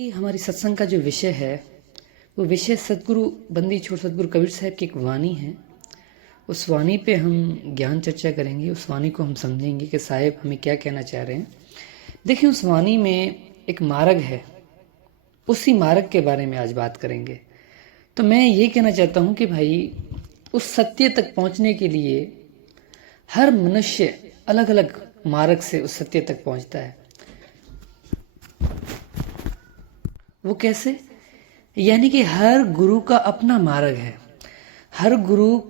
कि हमारी सत्संग का जो विषय है वो विषय सदगुरु बंदी छोड़ सदगुरु कबीर साहब की एक वाणी है। उस वाणी पे हम ज्ञान चर्चा करेंगे, उस वाणी को हम समझेंगे कि साहेब हमें क्या कहना चाह रहे हैं। देखिए, उस वाणी में एक मार्ग है, उसी मार्ग के बारे में आज बात करेंगे। तो मैं ये कहना चाहता हूँ कि भाई उस सत्य तक पहुँचने के लिए हर मनुष्य अलग अलग मार्ग से उस सत्य तक पहुँचता है। वो कैसे? यानी कि हर गुरु का अपना मार्ग है, हर गुरु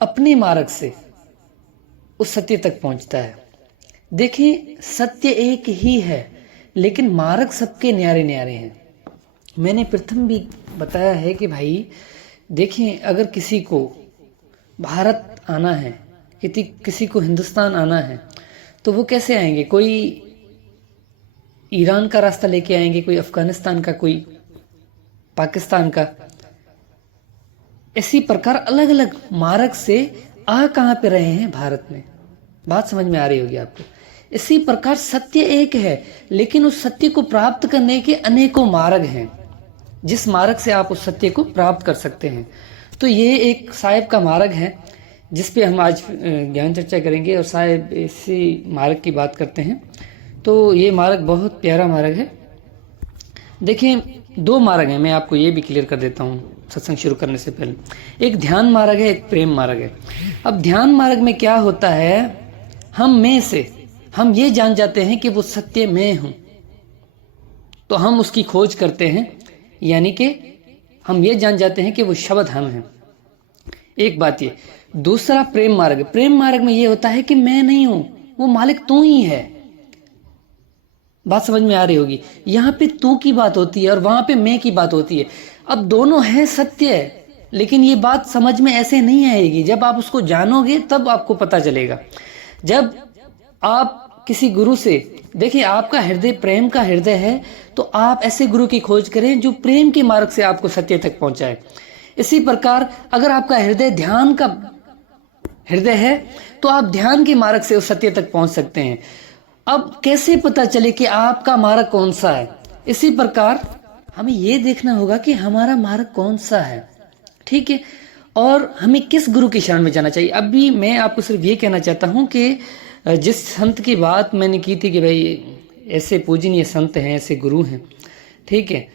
अपने मार्ग से उस सत्य तक पहुंचता है। देखिए, सत्य एक ही है लेकिन मार्ग सबके न्यारे न्यारे हैं। मैंने प्रथम भी बताया है कि भाई देखें, अगर किसी को भारत आना है, किसी को हिंदुस्तान आना है, तो वो कैसे आएंगे? कोई ईरान का रास्ता लेके आएंगे, कोई अफगानिस्तान का, कोई पाकिस्तान का। इसी प्रकार अलग अलग मार्ग से आ कहाँ पे रहे हैं? भारत में। बात समझ में आ रही होगी आपको। इसी प्रकार सत्य एक है लेकिन उस सत्य को प्राप्त करने के अनेकों मार्ग हैं, जिस मार्ग से आप उस सत्य को प्राप्त कर सकते हैं। तो ये एक साहिब का मार्ग है जिस पे हम आज ज्ञान चर्चा करेंगे और साहिब इसी मार्ग की बात करते हैं। तो ये मार्ग बहुत प्यारा मार्ग है। देखिए, दो मार्ग हैं, मैं आपको ये भी क्लियर कर देता हूँ सत्संग शुरू करने से पहले। एक ध्यान मार्ग है, एक प्रेम मार्ग है। अब ध्यान मार्ग में क्या होता है, हम में से हम ये जान जाते हैं कि वो सत्य मैं हूं, तो हम उसकी खोज करते हैं, यानी कि हम ये जान जाते हैं कि वो शब्द हम हैं। एक बात ये। दूसरा प्रेम मार्ग। प्रेम मार्ग में ये होता है कि मैं नहीं हूं, वो मालिक तू ही है। बात समझ में आ रही होगी। यहाँ पे तू की बात होती है और वहां पे मैं की बात होती है। अब दोनों है सत्य, लेकिन ये बात समझ में ऐसे नहीं आएगी। जब आप उसको जानोगे तब आपको पता चलेगा। जब आप किसी गुरु से, देखिए आपका हृदय प्रेम का हृदय है, तो आप ऐसे गुरु की खोज करें जो प्रेम के मार्ग से आपको सत्य तक पहुंचाए। इसी प्रकार अगर आपका हृदय ध्यान का हृदय है तो आप ध्यान के मार्ग से उस सत्य तक पहुंच सकते हैं। अब कैसे पता चले कि आपका मार्ग कौन सा है? इसी प्रकार हमें यह देखना होगा कि हमारा मार्ग कौन सा है, ठीक है, और हमें किस गुरु की शरण में जाना चाहिए। अभी मैं आपको सिर्फ ये कहना चाहता हूं कि जिस संत की बात मैंने की थी कि भाई ऐसे पूजनीय संत हैं, ऐसे गुरु हैं, ठीक है,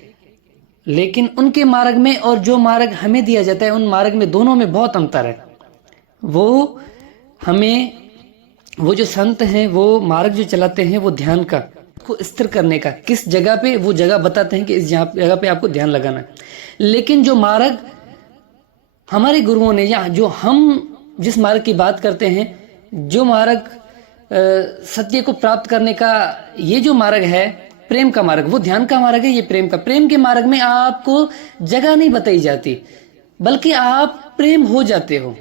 लेकिन उनके मार्ग में और जो मार्ग हमें दिया जाता है उन मार्ग में, दोनों में बहुत अंतर है। वो जो संत हैं, वो मार्ग जो चलाते हैं, वो ध्यान का को स्थिर करने का, किस जगह पे, वो जगह बताते हैं कि इस जगह पे आपको ध्यान लगाना है। लेकिन जो मार्ग हमारे गुरुओं ने, या जो हम जिस मार्ग की बात करते हैं, जो मार्ग सत्य को प्राप्त करने का, ये जो मार्ग है प्रेम का मार्ग, वो ध्यान का मार्ग है, ये प्रेम का। प्रेम के मार्ग में आपको जगह नहीं बताई जाती, बल्कि आप प्रेम हो जाते हो।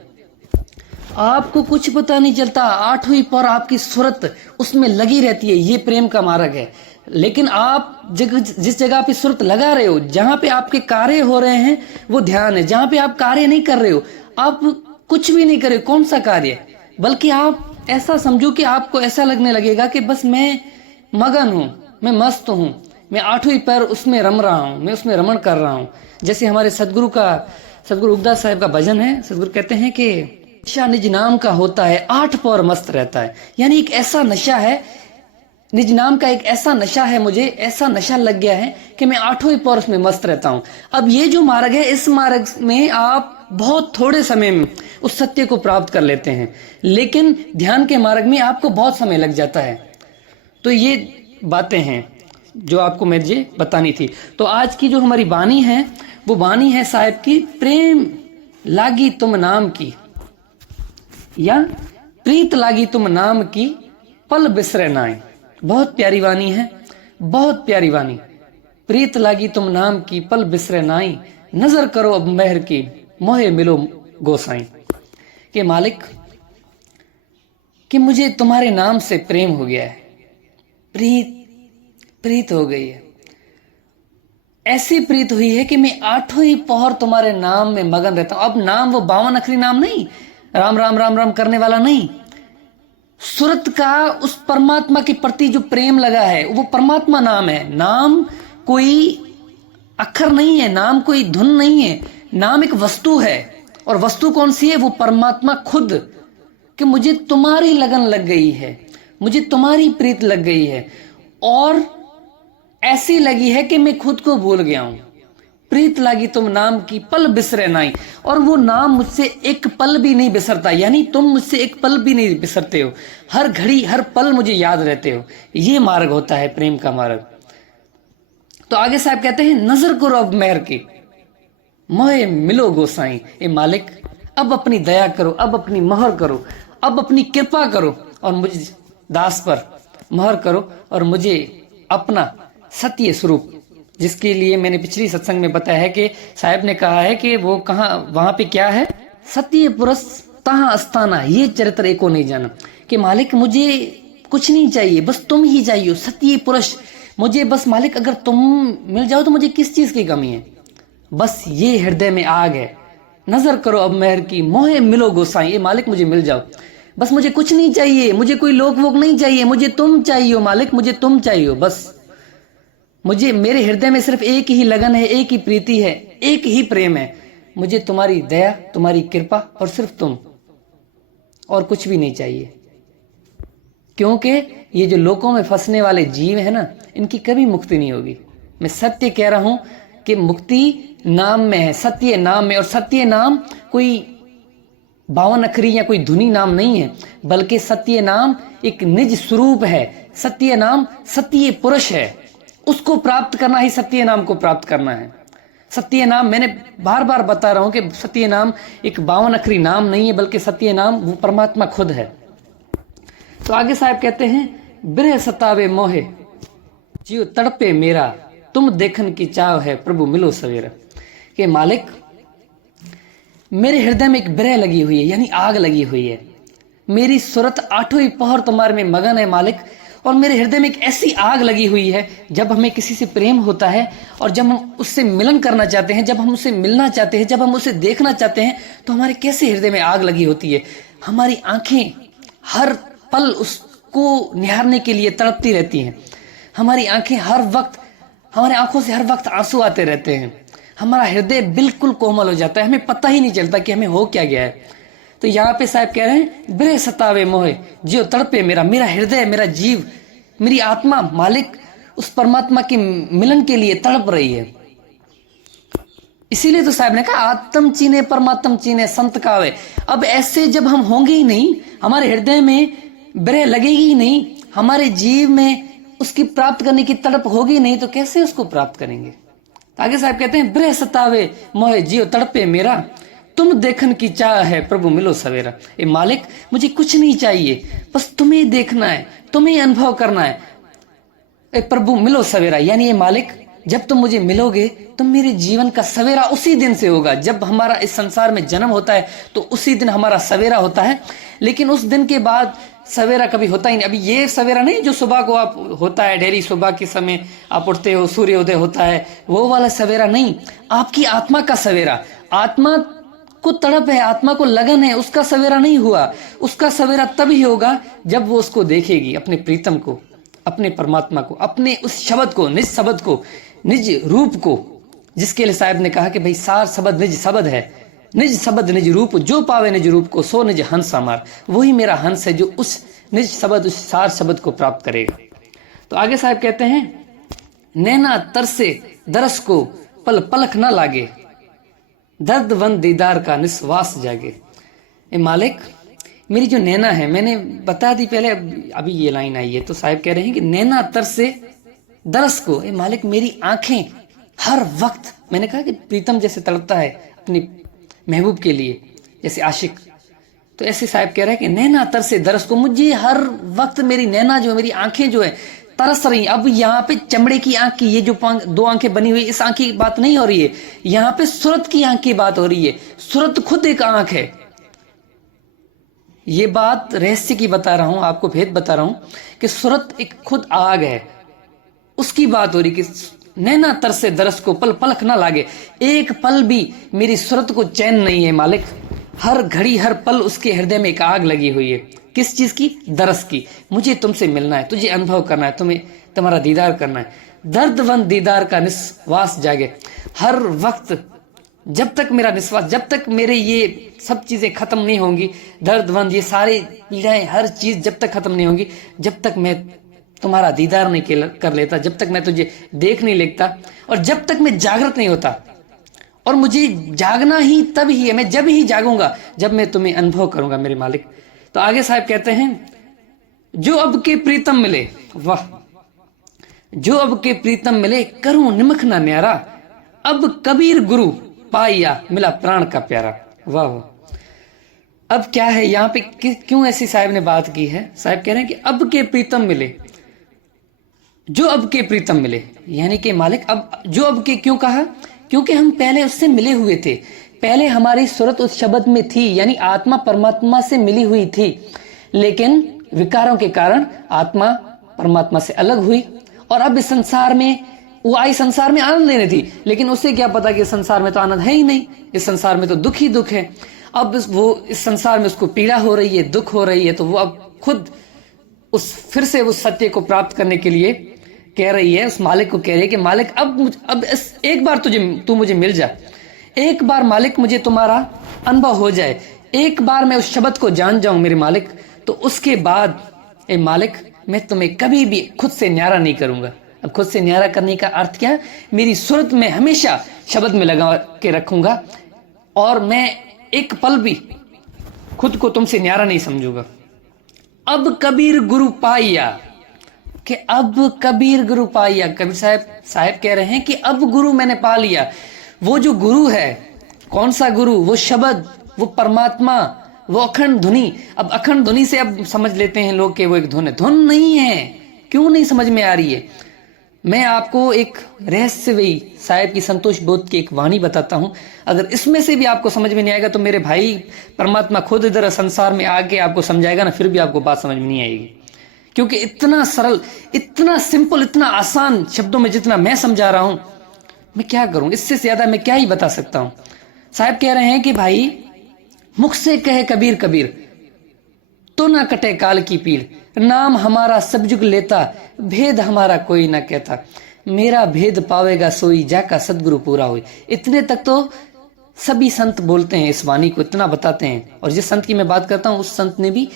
आपको कुछ पता नहीं चलता, आठवीं पर आपकी सुरत उसमें लगी रहती है, ये प्रेम का मार्ग है। लेकिन आप जिस जगह पे सुरत लगा रहे हो, जहां पे आपके कार्य हो रहे हैं, वो ध्यान है। जहां पे आप कार्य नहीं कर रहे हो, आप कुछ भी नहीं कर रहे हो, कौन सा कार्य, बल्कि आप ऐसा समझो कि आपको ऐसा लगने लगेगा कि बस मैं मगन हूं, मैं मस्त हूं, मैं आठवीं पर उसमें रम रहा हूं, मैं उसमें रमण कर रहा हूं। जैसे हमारे सदगुरु उपदास साहब का भजन है। सदगुरु कहते हैं कि नशा निज नाम का होता है, 8 पौर मस्त रहता है। यानी एक ऐसा नशा है, निज नाम का एक ऐसा नशा है, मुझे ऐसा नशा लग गया है कि मैं 8वें पौर उसमें मस्त रहता हूं। अब ये जो मार्ग है, इस मार्ग में आप बहुत थोड़े समय में उस सत्य को प्राप्त कर लेते हैं, लेकिन ध्यान के मार्ग में आपको बहुत समय लग जाता है। तो ये बातें हैं जो आपको मुझे बतानी थी। तो आज की जो हमारी वाणी है, वो वाणी है साहिब की, प्रेम लागी तुम नाम की, या प्रीत लागी तुम नाम की, पल बिसरे नाय। बहुत प्यारी वाणी है, बहुत प्यारी वाणी। प्रीत लागी तुम नाम की, पल बिसरे नाई, नजर करो अब मेहर की, मोहे मिलो गोसाई। के मालिक, कि मुझे तुम्हारे नाम से प्रेम हो गया है, प्रीत हो गई है। ऐसी प्रीत हुई है कि मैं 8वीं पहर तुम्हारे नाम में मगन रहता हूं। अब नाम वो 52 अक्षरी नाम नहीं, राम राम राम राम करने वाला नहीं। सुरत का उस परमात्मा के प्रति जो प्रेम लगा है, वो परमात्मा नाम है। नाम कोई अक्षर नहीं है, नाम कोई धुन नहीं है, नाम एक वस्तु है। और वस्तु कौन सी है? वो परमात्मा खुद, कि मुझे तुम्हारी लगन लग गई है, मुझे तुम्हारी प्रीत लग गई है, और ऐसी लगी है कि मैं खुद को भूल गया हूं। प्रीत लागी तुम नाम की पल बिसरे नाई, और वो नाम मुझसे एक पल भी नहीं बिसरता, यानी तुम मुझसे एक पल भी नहीं बिसरते हो, हर घड़ी हर पल मुझे याद रहते हो। ये मार्ग होता है प्रेम का मार्ग। तो आगे साहब कहते हैं, नजर करो अब मेहर की, मोहे मिलो गोसाई। ए मालिक, अब अपनी दया करो, अब अपनी मोहर करो, अब अपनी कृपा करो, और मुझ दास पर मोहर करो, और मुझे अपना सत्य स्वरूप, जिसके लिए मैंने पिछली सत्संग में बताया है कि साहब ने कहा है कि वो कहाँ, वहां पे क्या है, सत्य पुरुष तहाँ अस्ताना, ये चरित्र एको नहीं जाना। कि मालिक मुझे कुछ नहीं चाहिए, बस तुम ही चाहिए, सत्य पुरुष मुझे बस। मालिक अगर तुम मिल जाओ तो मुझे किस चीज की कमी है, बस ये हृदय में आग है। नजर करो अब मेहर की, मोहे मिलो गोसाई। ये मालिक मुझे मिल जाओ, बस मुझे कुछ नहीं चाहिए, मुझे कोई लोक वोक नहीं चाहिए, मुझे तुम चाहिए मालिक, मुझे तुम चाहिए बस। मुझे, मेरे हृदय में सिर्फ एक ही लगन है, एक ही प्रीति है, एक ही प्रेम है। मुझे तुम्हारी दया, तुम्हारी कृपा, और सिर्फ तुम, और कुछ भी नहीं चाहिए। क्योंकि ये जो लोकों में फंसने वाले जीव है ना, इनकी कभी मुक्ति नहीं होगी। मैं सत्य कह रहा हूं कि मुक्ति नाम में है, सत्य नाम में। और सत्य नाम कोई 52 अक्षरी या कोई धुनी नाम नहीं है, बल्कि सत्य नाम एक निज स्वरूप है। सत्य नाम सत्य पुरुष है, उसको प्राप्त करना ही सत्य नाम को प्राप्त करना है। सत्य नाम, मैंने बार बार बता रहा हूं कि सत्य नाम एक 52 अक्षरी नाम नहीं है, बल्कि सत्य नाम वो परमात्मा खुद है। तो आगे साहब कहते हैं, बिरह सतावे मोहे जियो तड़पे मेरा, तुम देखन की चाव है प्रभु मिलो सवेरा। कि मालिक, मेरे हृदय में एक बिरह लगी हुई है, यानी आग लगी हुई है। मेरी सूरत आठों ही पहर तुम्हारे में मगन है मालिक। और मेरे हृदय में एक ऐसी आग लगी हुई है, जब हमें किसी से प्रेम होता है और जब हम उससे मिलन करना चाहते हैं, जब हम उससे मिलना चाहते हैं, जब हम उसे देखना चाहते हैं, तो हमारे कैसे हृदय में आग लगी होती है। हमारी आंखें हर पल उसको निहारने के लिए तड़पती रहती हैं। हमारी आंखें हर वक्त, हमारे आंखों से हर वक्त आंसू आते रहते हैं। हमारा हृदय बिल्कुल कोमल हो जाता है, हमें पता ही नहीं चलता कि हमें हो क्या गया है। तो यहाँ पे साहब कह रहे हैं, बिरह सतावे मोहे जियो तड़पे मेरा, मेरा हृदय, मेरा जीव, मेरी आत्मा मालिक उस परमात्मा के मिलन के लिए तड़प रही है। इसीलिए तो साहब ने कहा, आत्म चीने परमात्म चीने संत कावे। अब ऐसे जब हम होंगे ही नहीं, हमारे हृदय में बिरह लगेगी ही नहीं, हमारे जीव में उसकी प्राप्त करने की तड़प होगी नहीं, तो कैसे उसको प्राप्त करेंगे। आगे साहब कहते हैं, बिरह सतावे मोहे जियो तड़पे मेरा, तुम देखन की चाह है प्रभु मिलो सवेरा। ए मालिक, मुझे कुछ नहीं चाहिए, बस तुम्हें देखना है, तुम्हें अनुभव करना है। ए प्रभु मिलो सवेरा, यानी ये मालिक, जब तुम मुझे मिलोगे तो मेरे जीवन का सवेरा उसी दिन से होगा। जब हमारा इस संसार में जन्म होता है तो उसी दिन हमारा सवेरा होता है, लेकिन उस दिन के बाद सवेरा कभी होता ही नहीं। अभी ये सवेरा नहीं जो सुबह को आप होता है, डेली सुबह के समय आप उठते हो, सूर्योदय होता है, वो वाला सवेरा नहीं। आपकी आत्मा का सवेरा, आत्मा को तड़प है, आत्मा को लगन है, उसका सवेरा नहीं हुआ। उसका सवेरा तभी होगा जब वो उसको देखेगी, अपने प्रीतम को, अपने परमात्मा को, अपने उस शब्द को, निज शब्द को, निज रूप को, जिसके लिए साहब ने कहा कि भाई सार शब्द निज शब्द है, निज शब्द निज रूप, जो पावे निज रूप को सो निज हंस हमार। वही मेरा हंस है जो उस निज शब्द, उस सार शब्द को प्राप्त करेगा। तो आगे साहब कहते हैं, नैना तरसे दरस को पल पलक न लागे, दर्द वन दीदार का निश्वास जागे। ए मालिक, मेरी जो नैना है, मैंने बता दी पहले, अभी ये लाइन आई है, तो साहब कह रहे हैं कि नैना तरसे दरस को, ए मालिक मेरी आंखें हर वक्त, मैंने कहा कि प्रीतम जैसे तड़पता है अपनी महबूब के लिए, जैसे आशिक, तो ऐसे साहब कह रहे हैं कि नैना तरसे दरस को, मुझे हर वक्त मेरी नैना जो, मेरी आंखें जो है तरस रही। अब यहाँ पे चमड़े की आंख की ये जो 2 आंखें बनी हुई, इस आंख की बात नहीं हो रही है, यहाँ पे सूरत की आंख की बात हो रही है। सूरत खुद एक आंख है। ये बात रहस्य की बता रहा हूं, आपको भेद बता रहा हूं कि सूरत एक खुद आग है, उसकी बात हो रही कि नैना तरसे दरस को पल पलक ना लागे। एक पल भी मेरी सूरत को चैन नहीं है मालिक, हर घड़ी हर पल उसके हृदय में एक आग लगी हुई है। किस चीज की? दरस की। मुझे तुमसे मिलना है, तुझे अनुभव करना है, तुम्हें तुम्हारा दीदार करना है। दर्दवंद दीदार का निश्वास जागे। हर वक्त जब तक मेरा निश्वास, जब तक मेरे ये सब चीजें खत्म नहीं होंगी, दर्दवंद ये सारी पीड़ाएं, हर चीज जब तक खत्म नहीं होंगी, जब तक मैं तुम्हारा दीदार नहीं कर लेता, जब तक मैं तुझे देख नहीं लेता, और जब तक मैं जागृत नहीं होता। और मुझे जागना ही तब ही है, मैं जब ही जागूंगा जब मैं तुम्हें अनुभव करूंगा मेरे मालिक। तो आगे साहब कहते हैं, जो अब के प्रीतम मिले, वाह, जो अब के प्रीतम मिले करूं निमख ना न्यारा, अब कबीर गुरु पाया मिला प्राण का प्यारा। वाह वाह। अब क्या है यहाँ पे, क्यों ऐसी साहब ने बात की है? साहब कह रहे हैं कि अब के प्रीतम मिले, जो अब के प्रीतम मिले, यानी कि मालिक अब जो अब के, क्यों कहा? क्योंकि हम पहले उससे मिले हुए थे, पहले हमारी सूरत उस शब्द में थी, यानी आत्मा परमात्मा से मिली हुई थी, लेकिन विकारों के कारण आत्मा परमात्मा से अलग हुई, और अब इस संसार में वो आई, संसार में आनंद लेने थी, लेकिन उसे क्या पता कि इस संसार में तो आनंद है ही नहीं, इस संसार में तो दुख ही दुख है। अब वो इस संसार में उसको पीड़ा हो रही है, दुख हो रही है, तो वो अब खुद फिर से उस सत्य को प्राप्त करने के लिए कह रही है, उस मालिक को कह रही है कि मालिक अब एक बार तू मुझे मिल जा, एक बार मालिक मुझे तुम्हारा अनुभव हो जाए, एक बार मैं उस शब्द को जान जाऊं मेरे मालिक, तो उसके बाद ए मालिक मैं तुम्हें कभी भी खुद से न्यारा नहीं करूंगा। अब खुद से न्यारा करने का अर्थ क्या? मेरी सूरत में हमेशा शब्द में लगा के रखूंगा, और मैं एक पल भी खुद को तुमसे न्यारा नहीं समझूंगा। अब कबीर गुरु पाया, कि अब कबीर गुरु पाया, कबीर साहब कह रहे हैं कि अब गुरु मैंने पा लिया। वो जो गुरु है, कौन सा गुरु? वो शब्द, वो परमात्मा, वो अखंड धुनी। अब अखंड धुनी से अब समझ लेते हैं लोग कि वो एक धुन है, धुन नहीं है। क्यों नहीं समझ में आ रही है? मैं आपको एक रहस्यमयी साहिब की संतोष बोध की एक वाणी बताता हूं, अगर इसमें से भी आपको समझ में नहीं आएगा तो मेरे भाई परमात्मा खुद इधर संसार में आके आपको समझाएगा ना, फिर भी आपको बात समझ में नहीं आएगी, क्योंकि इतना सरल, इतना सिंपल, इतना आसान शब्दों में जितना मैं समझा रहा हूं, मैं क्या करूं, इससे ज्यादा मैं क्या ही बता सकता हूं। साहब कह रहे हैं कि भाई मुख से कहे कबीर कबीर, तो ना कटे काल की पीड़, नाम हमारा सब जुग लेता, भेद हमारा कोई ना कहता, मेरा भेद पावेगा सोई जाका सदगुरु पूरा हुई। इतने तक तो सभी संत बोलते हैं, इस वाणी को इतना बताते हैं, और जिस संत की मैं बात करता हूं उस संत ने भी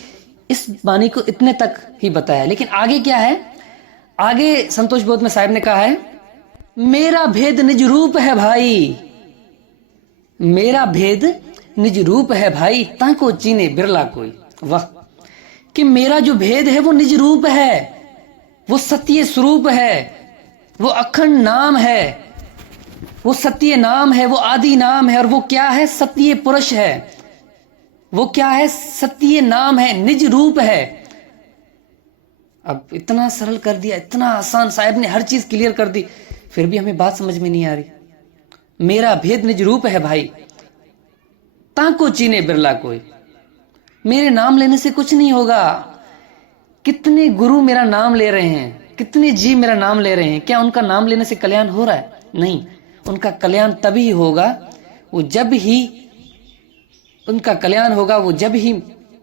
इस वाणी को इतने तक ही बताया। लेकिन आगे क्या है? आगे संतोष बोध में साहब ने कहा है, मेरा भेद निज रूप है भाई, मेरा भेद निज रूप है भाई, ताको चीने बिरला कोई। वाह, कि मेरा जो भेद है वो निज रूप है, वो सत्य स्वरूप है, वो अखंड नाम है, वो सत्य नाम है, वो आदि नाम है, और वो क्या है? सत्य पुरुष है। वो क्या है? सत्य नाम है, निज रूप है। अब इतना सरल कर दिया, इतना आसान, साहब ने हर चीज क्लियर कर दी, फिर भी हमें बात समझ में नहीं आ रही। मेरा भेद निज रूप है भाई, ताको चीने बिरला कोई। मेरे नाम लेने से कुछ नहीं होगा। कितने गुरु मेरा नाम ले रहे हैं, कितने जी मेरा नाम ले रहे हैं, क्या उनका नाम लेने से कल्याण हो रहा है? नहीं, उनका कल्याण तभी होगा वो जब ही, उनका कल्याण होगा वो जब ही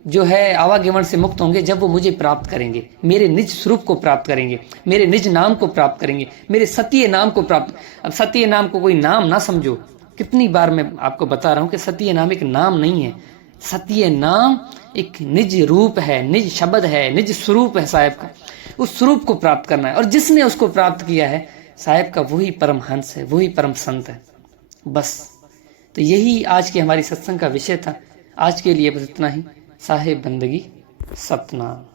जो है आवागमन से मुक्त होंगे, जब वो मुझे प्राप्त करेंगे, मेरे निज स्वरूप को प्राप्त करेंगे, मेरे निज नाम को प्राप्त करेंगे, मेरे सत्य नाम को प्राप्त। अब सत्य नाम को कोई नाम ना समझो, कितनी बार मैं आपको बता रहा हूं कि सत्य नाम एक नाम नहीं है, सत्य नाम एक निज रूप है, निज शब्द है, निज स्वरूप है साहब का। उस स्वरूप को प्राप्त करना है, और जिसने उसको प्राप्त किया है साहब का, वही परम हंस है, वही परम संत है। बस, तो यही आज की हमारी सत्संग का विषय था। आज के लिए बस इतना ही। साहेब बंदगी सतनाम।